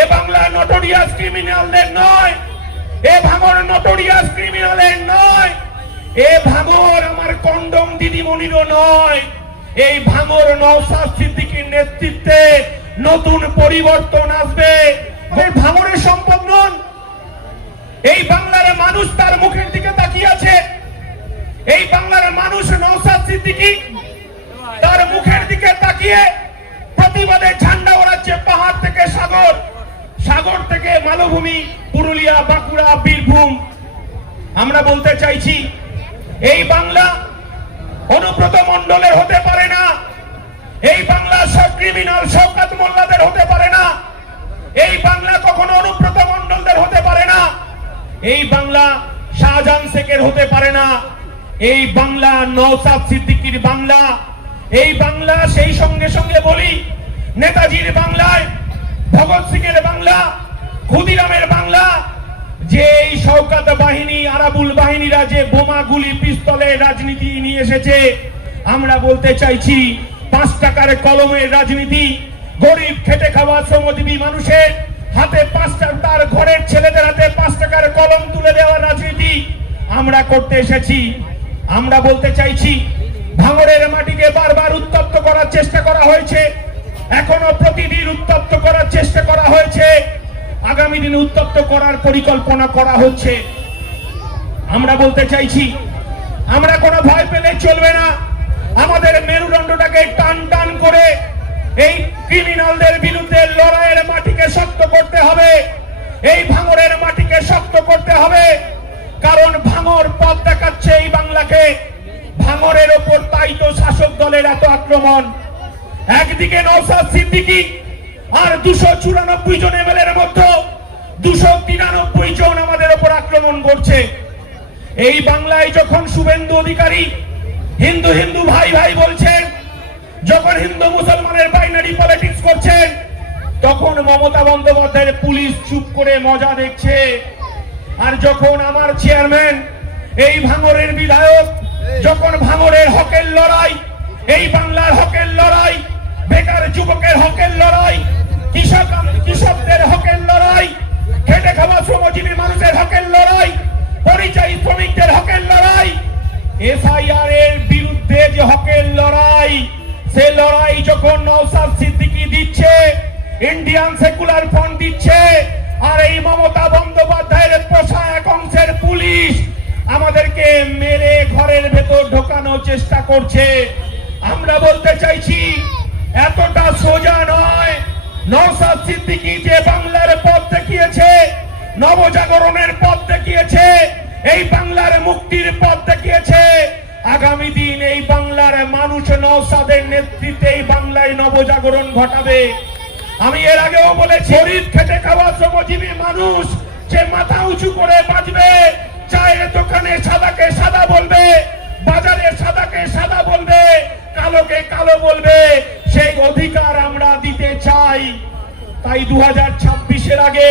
এ Bangla notorious ক্রিমিনালদের নয়, এ ভাঙর notorious ক্রিমিনালের নয়, এ ভাঙর আমার কন্ডম দিদিমণিরও নয়। এই ভাঙর নওশাদ সিদ্দিকীর নেতৃত্বে নতুন পরিবর্তন আসবে। ভাঙরের সম্পদ নন, এই বাংলার মানুষ তার মুখের দিকে তাকিয়ে আছে। এই বাংলার মানুষ নওশাদ সিদ্দিকী তার মুখের দিকে তাকিয়ে প্রতিবাদে ঝান্ডা ওড়াচ্ছে। পাহাড় থেকে সাগর, সাগর থেকে মালভূমি, পুরুলিয়া, বাঁকুড়া, বীরভূম। আমরা বলতে চাইছি এই বাংলা অনুব্রত মণ্ডলের হতে পারে না, এই বাংলা সব ক্রিমিনাল শওকত মোল্লাদের হতে পারে না, এই বাংলা কখনো অনুব্রত মণ্ডলদের হতে পারে না, এই বাংলা শাহজাহান শেখের হতে পারে না, এই বাংলা নওশাদ সিদ্দিকীর বাংলা। এই বাংলা সেই সঙ্গে সঙ্গে বলি নেতাজির বাংলায়, ভগৎ সিং এর বাংলা, ক্ষুদিরামের বাংলা। যে এই শওকত বাহিনী, আরাবুল বাহিনীরা যে বোমা গুলি পিস্তলের রাজনীতি নিয়ে এসেছে, আমরা বলতে চাইছি 5 টাকার কলমের রাজনীতি, গরিব খেটে খাওয়া শ্রমজীবী মানুষের হাতে 5 টাকা, তার ঘরের ছেলেদের হাতে 5 টাকার কলম তুলে দেওয়ার রাজনীতি আমরা করতে এসেছি। আমরা বলতে চাইছি ভাঙড়ের মাটিকে বারবার উত্তপ্ত করার চেষ্টা করা হয়েছে, এখনো প্রতিদিন উত্তপ্ত করার চেষ্টা করা হয়েছে, আগামী দিনে উত্তপ্ত করার পরিকল্পনা করা হচ্ছে। আমরা বলতে চাইছি আমরা কোনো ভয় পেলে চলবে না, আমাদের মেরুদণ্ডটাকে টান টান করে এই ক্রিমিনালদের বিরুদ্ধে লড়াইয়ের মাটিকে শক্ত করতে হবে, এই ভাঙড়ের মাটিকে শক্ত করতে হবে। কারণ ভাঙড় পথ দেখাচ্ছে এই বাংলাকে, ভাঙড়ের ওপর তাই তো শাসক দলের এত আক্রমণ। একদিকে নওশাদ সিদ্দিকী আর 294 জন এমএলএর মধ্যে 293 জন আমাদের উপর আক্রমণ করছে। এই বাংলায় যখন শুভেন্দু অধিকারী হিন্দু হিন্দু ভাই ভাই বলছেন, যখন হিন্দু মুসলমানের বাইনারি পলিটিক্স করছেন, তখন মমতা বন্দ্যোপাধ্যায়ের পুলিশ চুপ করে মজা দেখছে। আর যখন আমার চেয়ারম্যান, এই ভাঙড়ের বিধায়ক, যখন ভাঙড়ের হকের লড়াই, এই বাংলার হকের লড়াই, বেকার যুবকের হকের লড়াই, কৃষকদের হকের লড়াই, খেটে খাওয়া শ্রমজীবী মানুষের হকের লড়াই, পরিযায়ী শ্রমিকদের হকের লড়াই, এসআইআর এর বিরুদ্ধে যে হকের লড়াই, সে লড়াই যখন নওশাদ সিদ্দিকী দিচ্ছে, ইন্ডিয়ান সেকুলার ফ্রন্ট দিচ্ছে, আর এই মমতা বন্দ্যোপাধ্যায়ের পোষা এক অংশের পুলিশ আমাদেরকে মেরে ঘরের ভেতর ঢোকানোর চেষ্টা করছে। আমরা বলতে চাইছি এতটা সোজা নয়। নওশাদ সিদ্দিকী যে বাংলার পথ দেখিয়েছে, নবজাগরণের পথ দেখিয়েছে, এই বাংলার মুক্তির পথ দেখিয়েছে, আগামী দিন এই বাংলার মানুষ নওশাদের নেতৃত্বে এই বাংলায় নবজাগরণ ঘটাবে। আমি এর আগেও বলেছি, গরিব খেটে খাওয়া শ্রমজীবী মানুষ সে মাথা উঁচু করে বাঁচবে, চায়ের দোকানে সাদাকে সাদা বলবে, বাজারে সাদাকে সাদা বলবে, কালোকে কালো বলবে, সেই অধিকার আমরা দিতে চাই। তাই 2026-এর আগে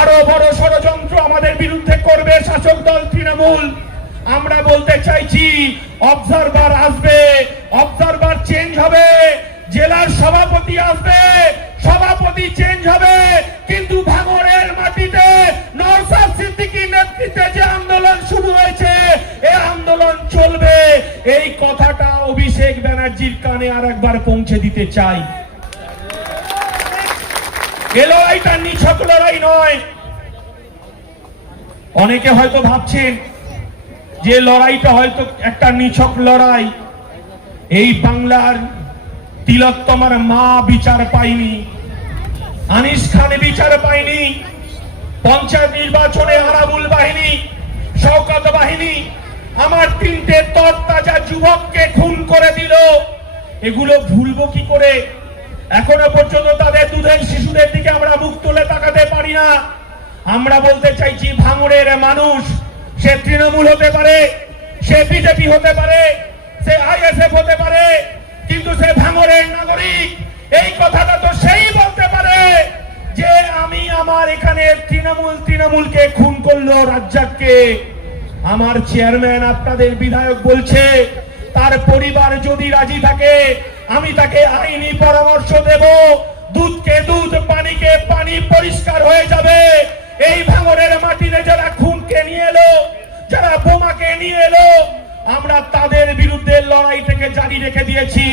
আরো বড় ষড়যন্ত্র আমাদের বিরুদ্ধে করবে শাসক দল তৃণমূল। আমরা বলতে চাইছি অবজারভার আসবে, অবজারভার চেঞ্জ হবে, জেলার সভাপতি আসবে, সভাপতি চেঞ্জ হবে, কিন্তু ভাঙড়ের মাটিতে নওশাদ সিদ্দিকীর নেতৃত্বে যে আন্দোলন শুরু হয়েছে, এই আন্দোলন চলবে। এই কথাটা অভিষেক ব্যানার্জির কানে আরেকবার পৌঁছে দিতে চাই। এই লড়াইটা নিছক লড়াই নয়। অনেকে হয়তো ভাবছেন যে লড়াইটা হয়তো একটা নিছক লড়াই। এই বাংলার তিলোত্তমার মা বিচার পায়নি, আনিস খান বিচার পায়নি, পঞ্চায়েত নির্বাচনে আরাবুল বাহিনী, শওকত বাহিনী আমার 3টে তরতাজা যুবককে খুন করে দিল। এগুলো ভুলবো কি করে? এখনো পর্যন্ত তাদের দুধের শিশুদের দিকে আমরা মুখ তুলে তাকাতে পারি না। আমরা বলতে চাইছি ভাঙড়ের মানুষ, সে তৃণমূল হতে পারে, সে বিজেপি হতে পারে, সে আইএসএফ হতে পারে, কিন্তু সে ভাঙড়ের নাগরিক। এই কথাটা তো সেই বলতে পারে যে আমি আমার এখানে তৃণমূলকে খুন করলো রাজ্জাককে। আমার চেয়ারম্যান আপনাদের বিধায়ক বলছে তার পরিবার যদি রাজি থাকে আমি তাকে আইনি পরামর্শ দেব, দুধকে দুধ, পানিকে পানি, নিয়ে এলো, আমরা তাদের বিরুদ্ধে লড়াইটাকে জারি রেখে দিয়েছি।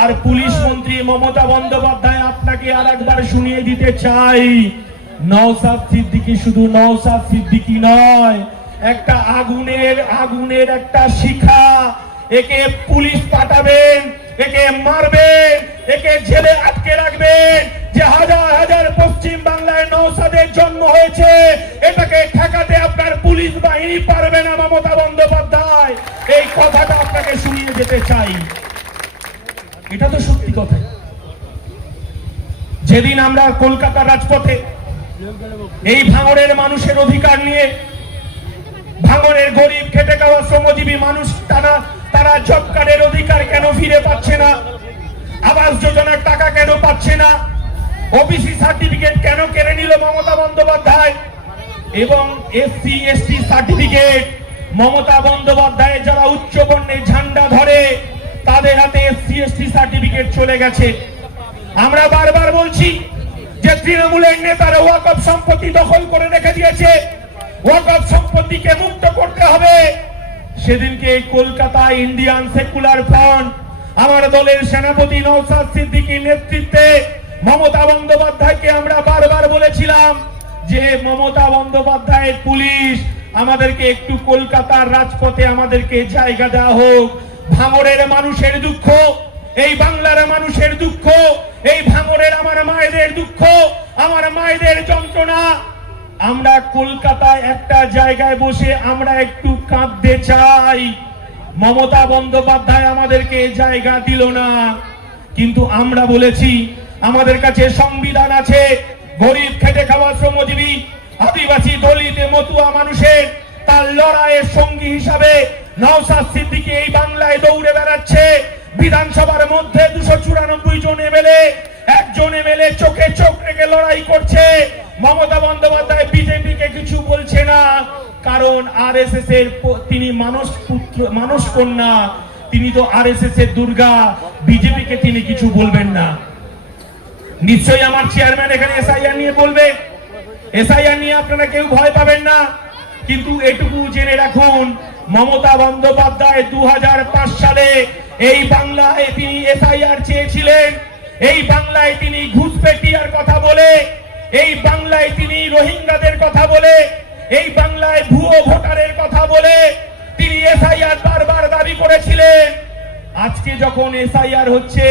আর পুলিশ মন্ত্রী মমতা বন্দ্যোপাধ্যায়, আপনাকে আরেকবার শুনিয়ে দিতে চাই, নওশাদ সিদ্দিকী শুধু নওশাদ সিদ্দিকী নয়, একটা আগুনের একটা শিখা। একে পুলিশ পাঠাবেন, একে মারবেন, একে জেলে আটকে রাখবেন। যে হাজার হাজার পশ্চিম বাংলায় নওশাদের জন্ম হয়েছে, এটাকে ঠেকাতে আপনার পুলিশ বাহিনী পারবে না মমতা বন্দ্যোপাধ্যায়। এই কথাটা আপনাকে শুনিয়ে যেতে চাই, এটা তো সত্যি কথা। যেদিন আমরা কলকাতার রাজপথে এই ভাঙড়ের মানুষের অধিকার নিয়ে, ভাঙড়ের গরিব খেটে খাওয়া শ্রমজীবী মানুষ, তারা জব কার্ডের অধিকার কেন ফিরে পাচ্ছে না, আবাস যোজনার টাকা কেন পাচ্ছে না, ওবিসি সার্টিফিকেট কেন কেড়ে নিল মমতা বন্দ্যোপাধ্যায়, এবং SC ST certificate Mamata Bandyopadhyay যারা উচ্চ বর্ণের ঝান্ডা ধরে তাদের হাতে এসসি এসটি সার্টিফিকেট চলে গেছে। আমরা বারবার বলছি যে তৃণমূলের নেতারা ওয়াকফ সম্পত্তি দখল করে রেখে দিয়েছে, ওয়াকফ সম্পত্তিকে মুক্ত করতে হবে। সেদিনকে কলকাতা ইন্ডিয়ান সেকুলার ফ্রন্ট, আমার দলের সেনাপতি নওশাদ সিদ্দিকীর নেতৃত্বে মমতা বন্দ্যোপাধ্যায়কে আমরা বারবার বলেছিলাম যে মমতা বন্দ্যোপাধ্যায়ের পুলিশ আমাদেরকে একটু কলকাতার রাজপথে আমাদেরকে জায়গা দেওয়া হোক। ভাঙড়ের মানুষের দুঃখ, এই বাংলার মানুষের দুঃখ, এই ভাঙড়ের আমার মায়েদের দুঃখ, আমার মায়েদের যন্ত্রণা, আমরা কলকাতায় একটা জায়গায় বসে আমরা একটু কাঁদতে চাই। মমতা বন্দ্যোপাধ্যায় আমাদেরকে জায়গা দিল না, কিন্তু আমরা বলেছি আমাদের কাছে সংবিধান আছে। গরিব খেটে খাওয়া শ্রমজীবী আদিবাসী দলিত মতুয়া মানুষের তার লড়াইয়ের সঙ্গী হিসাবে নওশাদ সিদ্দিকী এই বাংলায় দৌড়ে বেড়াচ্ছে। বিধানসভার মধ্যে 294 জন এমএলএ, একজন এমএলএ চোখে চোখ রেখে লড়াই করছে। মমতা বন্দ্যোপাধ্যায় বিজেপিকে কিছু বলছে না, কারণ আরএসএস এর তিনি মানস কন্যা, তিনি তো আরএসএস এর দুর্গা, বিজেপিকে তিনি কিছু বলবেন না। নিশ্চয়ই আমার চেয়ারম্যান এখানে এসআইআর নিয়ে বলবে, এসআইআর নিয়ে আপনারা কেউ ভয় পাবেন না, কিন্তু এটুকু জেনে রাখুন মমতা বন্দ্যোপাধ্যায় 2005 সালে এই বাংলায় তিনি এসআইআর চেয়েছিলেন। এই বাংলায় তিনি ঘুষপেটিয়ার কথা বলে, এই বাংলায় তিনি রোহিঙ্গাদের কথা বলে, এই বাংলায় ভুয়ো ভোটারের কথা বলে তিনি এসআইআর বারবার দাবি করেছিলেন। আজকে যখন এসআইআর হচ্ছে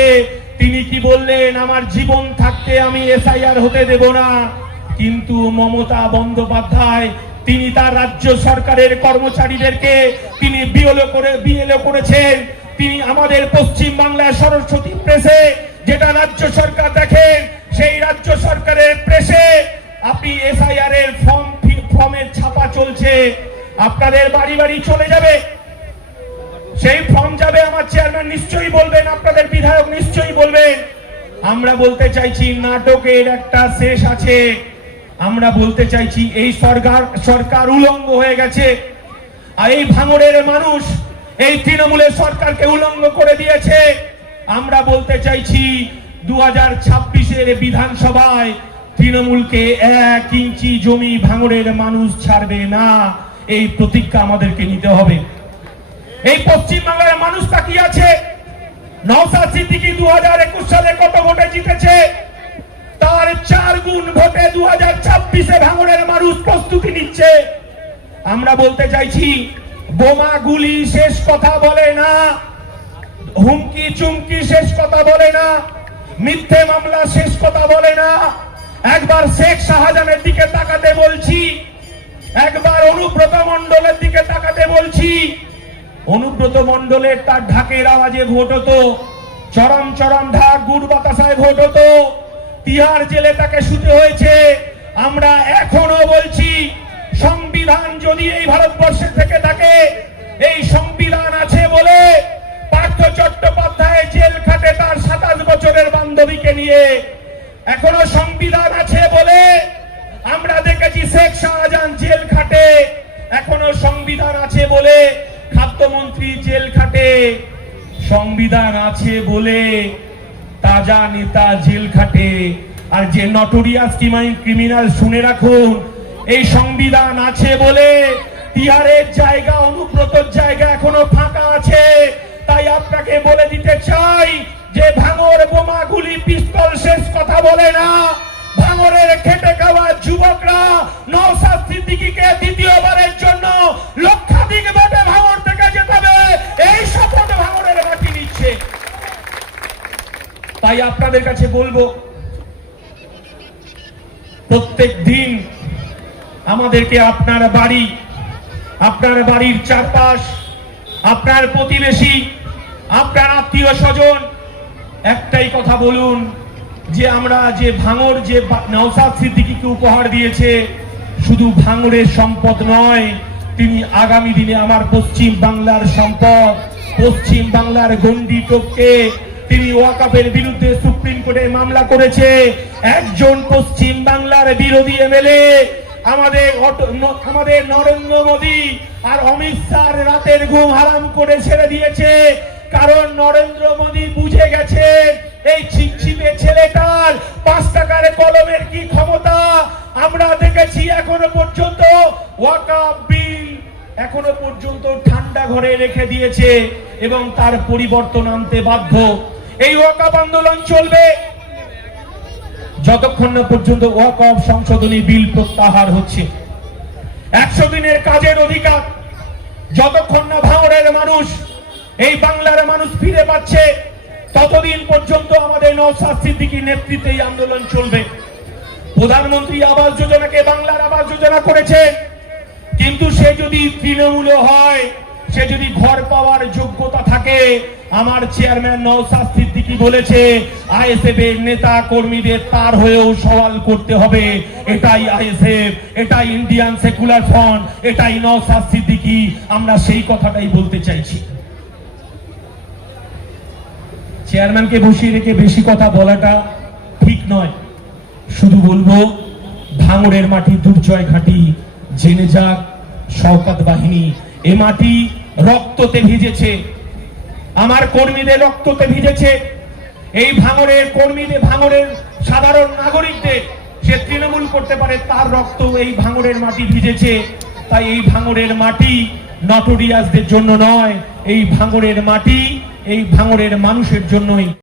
তিনি কি বললেন, আমার জীবন থাকতে আমি এসআইআর হতে দেব না। কিন্তু মমতা বন্দ্যোপাধ্যায় তিনি তার রাজ্য সরকারের কর্মচারীদেরকে তিনি বিএলও করেছেন। তিনি আমাদের পশ্চিম বাংলায় সরস্বতী প্রেসে যেটা রাজ্য সরকার দেখেন, সেই রাজ্য সরকারের প্রেসে আপনি এসআইআর এর ফর্মের ছাপা চলছে, আপনাদের বাড়ি বাড়ি চলে যাবে, সেই ফর্ম যাবে। আমার চেয়ারম্যান নিশ্চয়ই বলবেন, আপনাদের বিধায়ক নিশ্চয়ই বলবেন। আমরা বলতে চাইছি নাটকের একটা শেষ আছে। আমরা বলতে চাইছি এই সরকার উলঙ্গ হয়ে গেছে, আর এই ভাঙড়ের মানুষ এই তৃণমূলের সরকারকে উলঙ্গ করে দিয়েছে। আমরা বলতে চাইছি 2026-এর বিধানসভায় তৃণমূলকে 1 ইঞ্চি জমি ভাঙড়ের মানুষ ছাড়বে না, এই প্রতিজ্ঞা আমাদেরকে নিতে হবে। এই পশ্চিম বাংলার মানুষ তাকিয়ে আছে। নওশাদ সিদ্দিকী 2021 সালে কত ভোটে জিতেছে, তার 4 গুণ ভোটে 2026-এ ভাঙড়ের মানুষ প্রস্তুতি নিচ্ছে। আমরা বলতে চাইছি বোমা গুলি শেষ কথা বলে না, হুমকি চুমকি শেষ কথা বলে না, মিথ্যে মামলা শেষ কথা বলে না। একবার শেখ শাহজাহানের দিকে তাকাতে বলছি, একবার অনুব্রত মণ্ডলের দিকে তাকাতে বলছি। অনুব্রত মণ্ডলের তার ঢাকের আওয়াজে ভোট হতো, চরম চরম ঢাক গুড় বাতাসায় ভোট হতো, তিহার জেলে তাকে শুতে হয়েছে। আমরা এখনো বলছি সংবিধান যদি এই ভারতবর্ষে থেকে থাকে, এই সংবিধান আছে বলে পার্থ চট্টোপাধ্যায় জেল খাটে তার 27 বছরের বান্ধবীকে নিয়ে। এখনো সংবিধান আছে বলে আমরা দেখেছি শেখ শাহজাহান জেল খাটে। এখনো সংবিধান আছে বলে খাদ্যমন্ত্রী জেল খাটে। সংবিধান আছে বলে তাজা নেতা জেল খাটে। আর যে নটোরিয়াস ক্রিমিনাল, শুনে রাখুন, এই সংবিধান আছে বলে টিআরের জায়গা, অনুব্রতর জায়গা এখনো ফাঁকা আছে। তাই আপনাকে বলে দিতে চাই যে ভাঙর, বোমা, গুলি, পিস্তল শেষ কথা বলে না। ভাঙরের খেটে খাওয়া যুবকরা নওশাদ সিদ্দিকীকে দ্বিতীয়বারের জন্য লক্ষাধিক ভোটে ভাঙর থেকে জেতাবে, এই শপথ ভাঙরের মাটি নিচ্ছে। তাই আপনাদের কাছে বলবো, প্রত্যেক দিন আমাদেরকে আপনার বাড়ি, আপনার বাড়ির চারপাশ, আপনার প্রতিবেশী, আপনার আত্মীয় স্বজন একটাই কথা বলুন যে আমরা যে ভাঙর, যে নওশাদ সিদ্দিকীকে উপহার দিয়েছে, শুধু ভাঙরের সম্পদ নয়, তিনি আগামী দিনে আমার পশ্চিম বাংলার সম্পদ। পশ্চিম বাংলার গন্ডি টপকে তিনি ওয়াকাফের বিরুদ্ধে সুপ্রিম কোর্টে মামলা করেছে। একজন পশ্চিম বাংলার বিরোধী এমএলএ আমাদের নরেন্দ্র মোদী আর অমিত শাহ রাতের ঘুম হারাম করে ছেড়ে দিয়েছে। কারণ নরেন্দ্র মোদী বুঝে গেছে এই ছিপছিপে ছেলেটার 5 টাকার কলমের কি ক্ষমতা। আমরা দেখেছি এখনো পর্যন্ত ওয়াকাফ বিল এখনো পর্যন্ত ঠান্ডা ঘরে রেখে দিয়েছে এবং তার পরিবর্তন আনতে বাধ্য। এই ওয়াকাফ আন্দোলন চলবে যতক্ষণ না পর্যন্ত ওয়াকফ সংশোধনী বিল প্রত্যাহার হচ্ছে। 100 দিনের কাজের অধিকার যতক্ষণ না ভাঙড়ের মানুষ, এই বাংলার মানুষ ফিরে পাচ্ছে, ততদিন পর্যন্ত আমাদের নওশাদ সিদ্দিকীর নেতৃত্বে এই আন্দোলন চলবে। প্রধানমন্ত্রী আবাস যোজনাকে বাংলার আবাস যোজনা করেছে, কিন্তু সে যদি তৃণমূল হয়, সে যদি ঘর পাওয়ার যোগ্যতা থাকে, আমার চেয়ারম্যান নওশাদ সিদ্দিকী বলেছে আইএসএফ এর নেতা কর্মীদের তার হয়েও সওয়াল করতে হবে। এটাই আইএসএফ, এটাই ইন্ডিয়ান সেকুলার ফ্রন্ট, এটাই নওশাদ সিদ্দিকী। আমরা সেই কথাটাই বলতে চাইছি। চেয়ারম্যানকে বসিয়ে রেখে বেশি কথা বলাটা ঠিক নয়। শুধু বলবো, ভাঙড়ের মাটি দুর্জয় ঘাঁটি, জেনে যাক শওকত বাহিনী, এ মাটি রক্ততে ভিজেছে, আমার কর্মীদের রক্ততে ভিজেছে। এই ভাঙড়ের কর্মীদের, ভাঙড়ের সাধারণ নাগরিকদের, সে তৃণমূল করতে পারে, তার রক্ত এই ভাঙড়ের মাটি ভিজেছে। তাই এই ভাঙড়ের মাটি নটোরিয়াসদের জন্য নয়, এই ভাঙড়ের মাটি এই ভাঙড়ের মানুষের জন্যই।